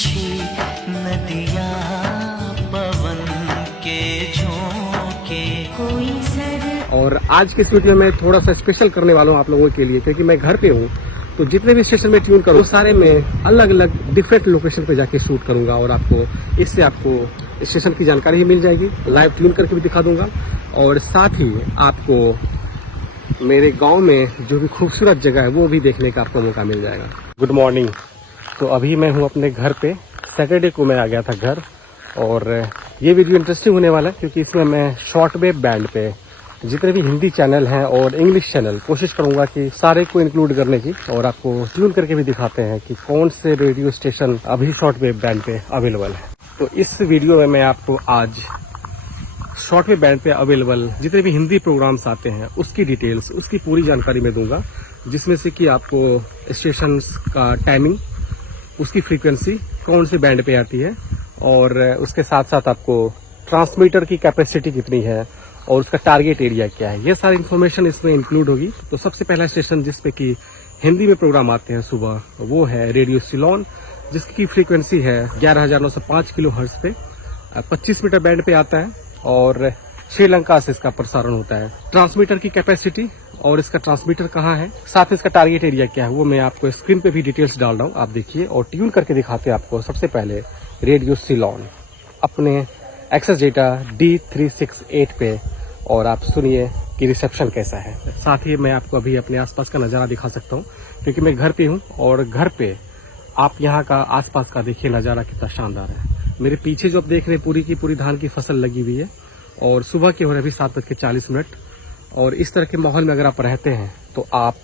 पूछी नदियाँ पवन के झोंके कोई सर। और आज की इस वीडियो में थोड़ा सा स्पेशल करने वाला हूँ आप लोगों के लिए, क्योंकि मैं घर पे हूँ तो जितने भी स्टेशन में ट्यून करूँ सारे में अलग अलग डिफरेंट लोकेशन पे जाके शूट करूंगा और इससे आपको स्टेशन की जानकारी भी मिल जाएगी, लाइव ट्यून करके भी दिखा दूंगा और साथ ही आपको मेरे गांव में जो भी खूबसूरत जगह है वो भी देखने का आपको मौका मिल जाएगा। Good morning. तो अभी मैं हूँ अपने घर पे, सैटरडे को मैं आ गया था घर और ये वीडियो इंटरेस्टिंग होने वाला है क्योंकि इसमें मैं शॉर्ट वेव बैंड पे जितने भी हिंदी चैनल हैं और इंग्लिश चैनल कोशिश करूंगा कि सारे को इंक्लूड करने की और आपको ट्यून करके भी दिखाते हैं कि कौन से रेडियो स्टेशन अभी शॉर्ट वेव बैंड पे अवेलेबल है। तो इस वीडियो में मैं आपको आज शॉर्ट वेव बैंड पे अवेलेबल जितने भी हिंदी प्रोग्राम्स आते हैं उसकी डिटेल्स, उसकी पूरी जानकारी मैं दूंगा, जिसमें से कि आपको स्टेशन का टाइमिंग, उसकी फ्रीक्वेंसी कौन से बैंड पे आती है और उसके साथ साथ आपको ट्रांसमीटर की कैपेसिटी कितनी है और उसका टारगेट एरिया क्या है, ये सारी इन्फॉर्मेशन इसमें इंक्लूड होगी। तो सबसे पहला स्टेशन जिसपे कि हिंदी में प्रोग्राम आते हैं सुबह वो है रेडियो सिलोन, जिसकी फ्रीक्वेंसी है 11,905 किलो हर्ट्ज पे, 25 मीटर बैंड पे आता है और श्रीलंका से इसका प्रसारण होता है। ट्रांसमीटर की कैपेसिटी और इसका ट्रांसमीटर कहाँ है, साथ ही इसका टारगेट एरिया क्या है वो मैं आपको स्क्रीन पे भी डिटेल्स डाल रहा हूँ, आप देखिए और ट्यून करके दिखाते हैं आपको। सबसे पहले रेडियो सिलोन अपने एक्सेस डेटा D368 पे और आप सुनिए कि रिसेप्शन कैसा है। साथ ही मैं आपको अभी अपने आसपास का नज़ारा दिखा सकता हूँ क्योंकि मैं घर पे हूँ और घर पे आप यहाँ का आसपास का देखिए नज़ारा कितना शानदार है। मेरे पीछे जो आप देख रहे हैं पूरी की पूरी धान की फसल लगी हुई है और सुबह के हो रहे अभी 7:40 और इस तरह के माहौल में अगर आप रहते हैं तो आप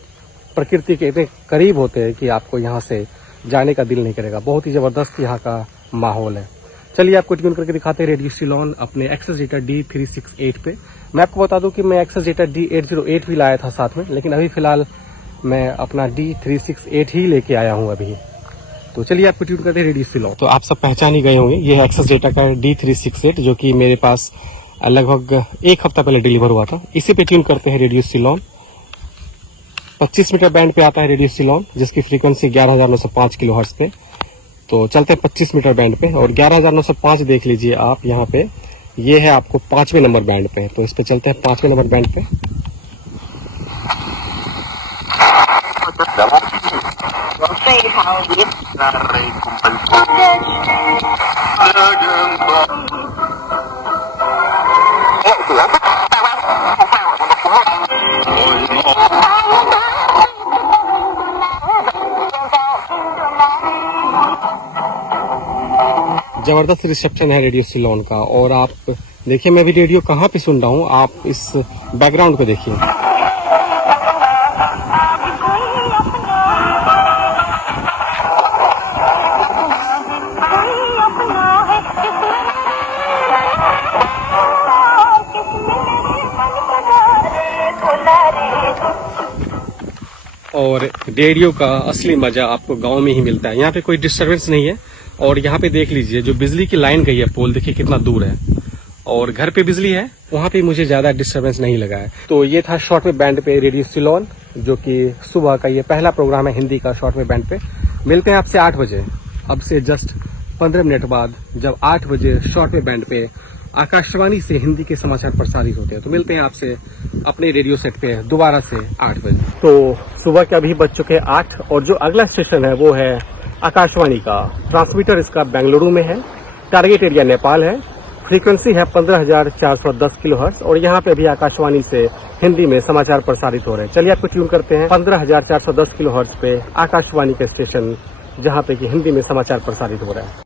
प्रकृति के इतने करीब होते हैं कि आपको यहाँ से जाने का दिल नहीं करेगा। बहुत ही ज़बरदस्त यहाँ का माहौल है। चलिए आपको ट्यून करके दिखाते हैं रेडियो सिलोन अपने एक्सेस डेटा D368 पे। मैं आपको बता दूं कि मैं एक्सेस डेटा D808 भी लाया था साथ में, लेकिन अभी फिलहाल मैं अपना D368 ही लेके आया हूं अभी। तो चलिए आपको ट्यून करते हैं रेडियो सिलोन। तो आप सब पहचान ही गए होंगे, ये एक्सेस डेटा का D368 जो कि मेरे पास लगभग एक हफ्ता पहले डिलीवर हुआ था। इसी पे ट्यून करते हैं रेडियो सिलोन। 25 मीटर बैंड पे आता है रेडियो सिलोन, जिसकी फ्रीक्वेंसी 11,905 किलो हर्ट्ज पे। तो चलते हैं 25 मीटर बैंड पे और 11,905 देख लीजिए आप यहाँ पे, ये है आपको 5वें नंबर बैंड पे। तो इस पे चलते हैं 5वें नंबर बैंड पे। जबरदस्त रिसेप्शन है रेडियो सिलोन का और आप देखिए मैं भी रेडियो कहाँ पे सुन रहा हूँ, आप इस बैकग्राउंड पे देखिए। और रेडियो का असली मजा आपको गांव में ही मिलता है। यहाँ पे कोई डिस्टरबेंस नहीं है और यहाँ पे देख लीजिए जो बिजली की लाइन गई है, पोल देखिए कितना दूर है और घर पे बिजली है, वहाँ पे मुझे ज्यादा डिस्टरबेंस नहीं लगा है। तो ये था शॉर्ट वेव बैंड पे रेडियो सिलोन, जो कि सुबह का ये पहला प्रोग्राम है हिंदी का शॉर्ट वेव बैंड पे। मिलते हैं आपसे 8 बजे, अब से जस्ट 15 मिनट बाद, जब 8 बजे शॉर्ट वेव बैंड पे आकाशवाणी से हिंदी के समाचार प्रसारित होते हैं। तो मिलते हैं आपसे अपने रेडियो सेट पे दोबारा से 8 बजे। तो सुबह के अभी बज चुके 8 और जो अगला स्टेशन है वो है आकाशवाणी का। ट्रांसमीटर इसका बेंगलुरु में है, टारगेट एरिया नेपाल है, फ्रीक्वेंसी है 15,410 किलो हर्ट्ज और यहाँ पे भी आकाशवाणी से हिंदी में समाचार प्रसारित हो रहे हैं। चलिए आपको ट्यून करते हैं 15,410 किलो हर्ट्ज पे आकाशवाणी के स्टेशन, जहाँ पे कि हिंदी में समाचार प्रसारित हो रहा है।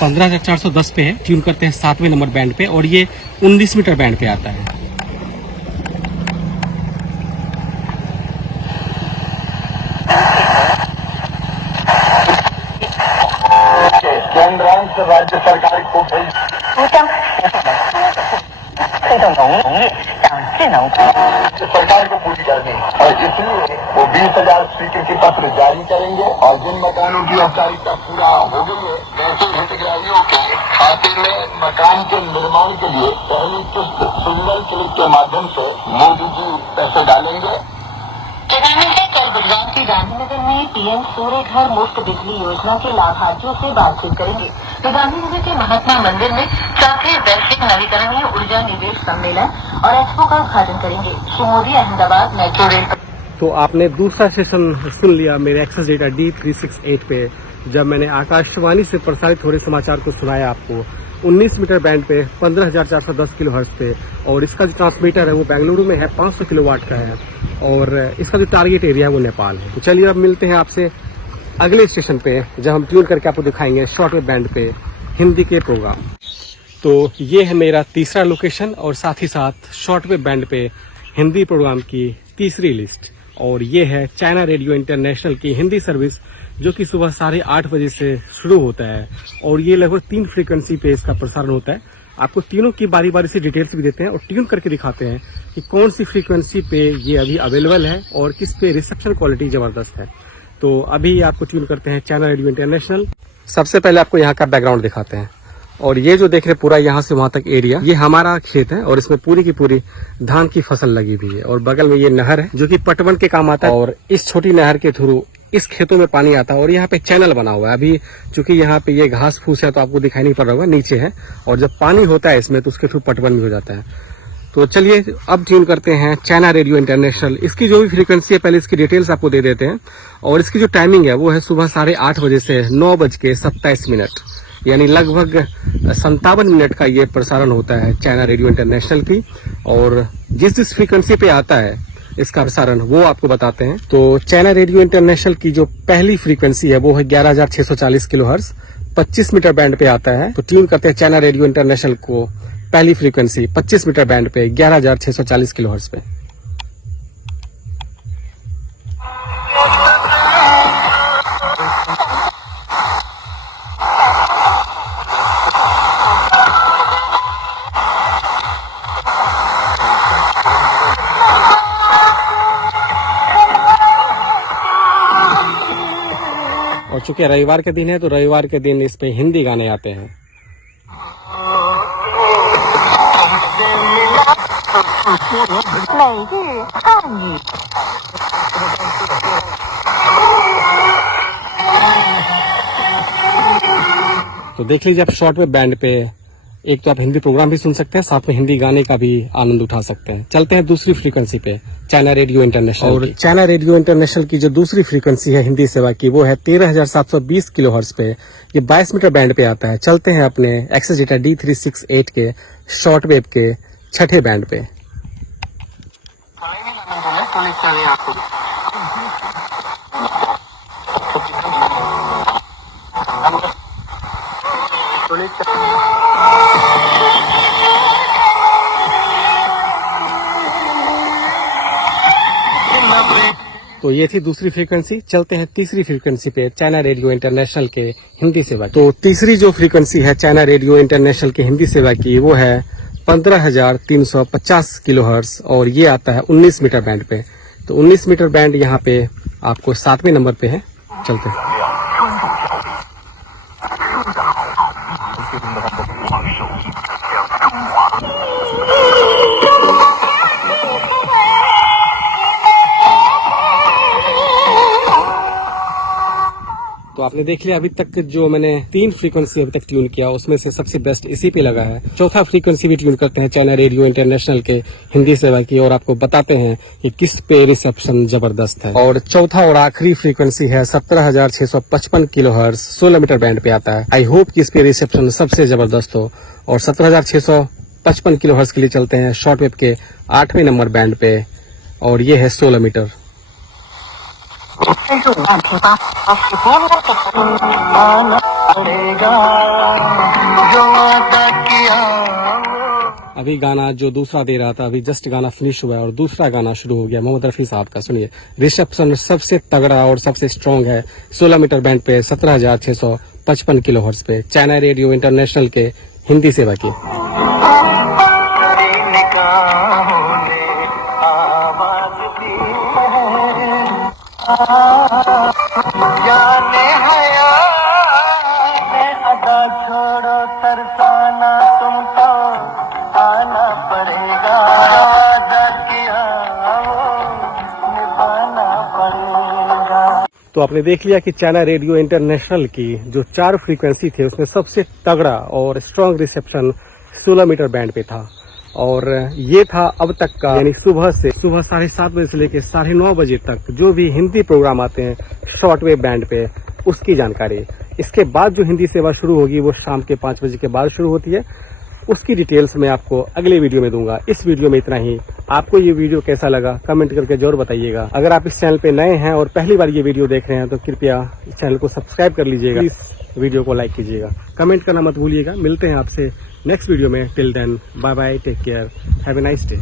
15,410 पे है, ट्यून करते हैं 7वें नंबर बैंड पे और ये 19 मीटर बैंड पे आता है। राज्य सरकार को सरकार को पूरी करनी और इसलिए वो 20,000 स्वीकृति पत्र जारी करेंगे और जिन मकानों की औपचारिकता पूरा हो गई है वैसे हितग्राहियों के खाते में मकान के निर्माण के लिए पहली किस्त सिंगल क्लिक के माध्यम से मोदी जी पैसे डालेंगे। श्री गांधीनगर में पीएम सूर्य घर मुफ्त बिजली योजना के लाभार्थियों से बातचीत करेंगे। तो गांधीनगर के महात्मा मंदिर में चौथे वैश्विक नवीकरणीय ऊर्जा निवेश सम्मेलन और एक्सपो का उद्घाटन करेंगे। Shri Modi Ahmedabad metro rail. तो आपने दूसरा सेशन सुन लिया मेरे एक्सेस डेटा D368 पे, जब मैंने आकाशवाणी से प्रसारित हो रहे समाचार को सुनाया आपको 19 मीटर बैंड पे 15,410 किलोहर्ट्ज पे, और इसका जो ट्रांसमीटर है वो बेंगलुरु में है, 500 किलोवाट का है, और इसका जो टारगेट एरिया है वो नेपाल है। तो चलिए अब मिलते हैं आपसे अगले स्टेशन पे, जब हम ट्यून करके आपको दिखाएंगे शॉर्टवेव बैंड पे हिंदी के प्रोग्राम। तो ये है मेरा तीसरा लोकेशन और साथ ही साथ शॉर्टवेव बैंड पे हिंदी प्रोग्राम की तीसरी लिस्ट, और ये है चाइना रेडियो इंटरनेशनल की हिंदी सर्विस, जो कि सुबह 8:30 बजे से शुरू होता है, और ये लगभग 3 फ्रीक्वेंसी पे इसका प्रसारण होता है। आपको तीनों की बारी बारी से डिटेल्स भी देते हैं और ट्यून करके दिखाते हैं कि कौन सी फ्रीक्वेंसी पे ये अभी अवेलेबल है और किस पे रिसेप्शन क्वालिटी जबरदस्त है। तो अभी आपको ट्यून करते हैं चाइना रेडियो इंटरनेशनल। सबसे पहले आपको यहाँ का बैकग्राउंड दिखाते हैं, और ये जो देख रहे पूरा यहाँ से वहां तक एरिया, ये हमारा खेत है और इसमें पूरी की पूरी धान की फसल लगी हुई है, और बगल में ये नहर है जो कि पटवन के काम आता है, और इस छोटी नहर के थ्रू इस खेतों में पानी आता है, और यहाँ पे चैनल बना हुआ है। अभी चूंकि यहाँ पे ये घास फूस है तो आपको दिखाई नहीं पड़ रहा होगा, नीचे है, और जब पानी होता है इसमें तो उसके थ्रू पटवन भी हो जाता है। तो चलिए अब ट्यून करते हैं चाइना रेडियो इंटरनेशनल। इसकी जो भी फ्रीक्वेंसी है पहले इसकी डिटेल्स आपको दे देते हैं, और इसकी जो टाइमिंग है वो है सुबह 8:30 बजे से 9:27, यानी लगभग 57 मिनट का ये प्रसारण होता है चाइना रेडियो इंटरनेशनल की। और जिस फ्रीक्वेंसी पे आता है इसका प्रसारण वो आपको बताते हैं। तो चाइना रेडियो इंटरनेशनल की जो पहली फ्रीक्वेंसी है वो है 11,640 किलोहर्ट्ज, 25 मीटर बैंड पे आता है। तो ट्यून करते हैं चाइना रेडियो इंटरनेशनल को पहली फ्रीक्वेंसी 25 मीटर बैंड पे 11,640 किलोहर्ट्ज पे। और चूंकि रविवार के दिन है तो रविवार के दिन इस पे हिंदी गाने आते हैं। तो देख लीजिए आप शॉर्टवेव बैंड पे एक तो आप हिंदी प्रोग्राम भी सुन सकते हैं, साथ में हिंदी गाने का भी आनंद उठा सकते हैं। चलते हैं दूसरी फ्रीक्वेंसी पे, चाइना रेडियो इंटरनेशनल। और चाइना रेडियो इंटरनेशनल की जो दूसरी फ्रीक्वेंसी है हिंदी सेवा की वो है 13,720 किलोहर्ट्ज पे, ये 22 मीटर बैंड पे आता है। चलते हैं अपने एक्सेस डेटा D368 के शॉर्टवेव के छठे बैंड पे। तो ये थी दूसरी फ्रीक्वेंसी। चलते हैं तीसरी फ्रीक्वेंसी पे, चाइना रेडियो इंटरनेशनल के हिंदी सेवा। तो तीसरी जो फ्रीक्वेंसी है चाइना रेडियो इंटरनेशनल के हिंदी सेवा की वो है 15,350 किलोहर्ट्ज, और ये आता है 19 मीटर बैंड पे। तो 19 मीटर बैंड यहाँ पे आपको 7वें नंबर पे है। चलते हैं। तो आपने देख लिया अभी तक जो मैंने 3 फ्रीक्वेंसी अभी तक ट्यून किया, उसमें से सबसे बेस्ट इसी पे लगा है। चौथा फ्रीक्वेंसी भी ट्यून करते हैं चाइना रेडियो इंटरनेशनल के हिंदी सेवा की, और आपको बताते हैं कि किस पे रिसेप्शन जबरदस्त है। और चौथा और आखिरी फ्रीक्वेंसी है 17,655 किलोहर्ट्ज, 16 मीटर बैंड पे आता है। आई होप कि इस पे रिसेप्शन सबसे जबरदस्त हो। और 17,655 किलोहर्ट्ज के लिए चलते हैं शॉर्टवेव के 8वें नंबर बैंड पे, और ये है 16 मीटर। अभी गाना जो दूसरा दे रहा था अभी जस्ट गाना फिनिश हुआ है और दूसरा गाना शुरू हो गया मोहम्मद रफी साहब का। सुनिए, रिसेप्शन सबसे तगड़ा और सबसे स्ट्रॉन्ग है 16 मीटर बैंड पे 17,655 किलोहर्ट्ज पे, चाइना रेडियो इंटरनेशनल के हिंदी सेवा की। जाने हया अदा छोड़ो तरसाना, तुमको आना पड़ेगा। अदा किया वो निभाना पड़ेगा। तो आपने देख लिया कि चाइना रेडियो इंटरनेशनल की जो 4 फ्रीक्वेंसी थे उसमें सबसे तगड़ा और स्ट्रांग रिसेप्शन 16 मीटर बैंड पे था। और ये था अब तक का, यानी सुबह 7:30 बजे से लेकर 9:30 बजे तक जो भी हिंदी प्रोग्राम आते हैं शॉर्टवेव बैंड पे, उसकी जानकारी। इसके बाद जो हिंदी सेवा शुरू होगी वो शाम के 5 बजे के बाद शुरू होती है। उसकी डिटेल्स मैं आपको अगले वीडियो में दूंगा। इस वीडियो में इतना ही। आपको ये वीडियो कैसा लगा कमेंट करके जरूर बताइएगा। अगर आप इस चैनल पे नए हैं और पहली बार ये वीडियो देख रहे हैं तो कृपया इस चैनल को सब्सक्राइब कर लीजिएगा। इस वीडियो को लाइक कीजिएगा, कमेंट करना मत भूलिएगा। मिलते हैं आपसे नेक्स्ट वीडियो में। Till then bye bye, take care, have a nice day.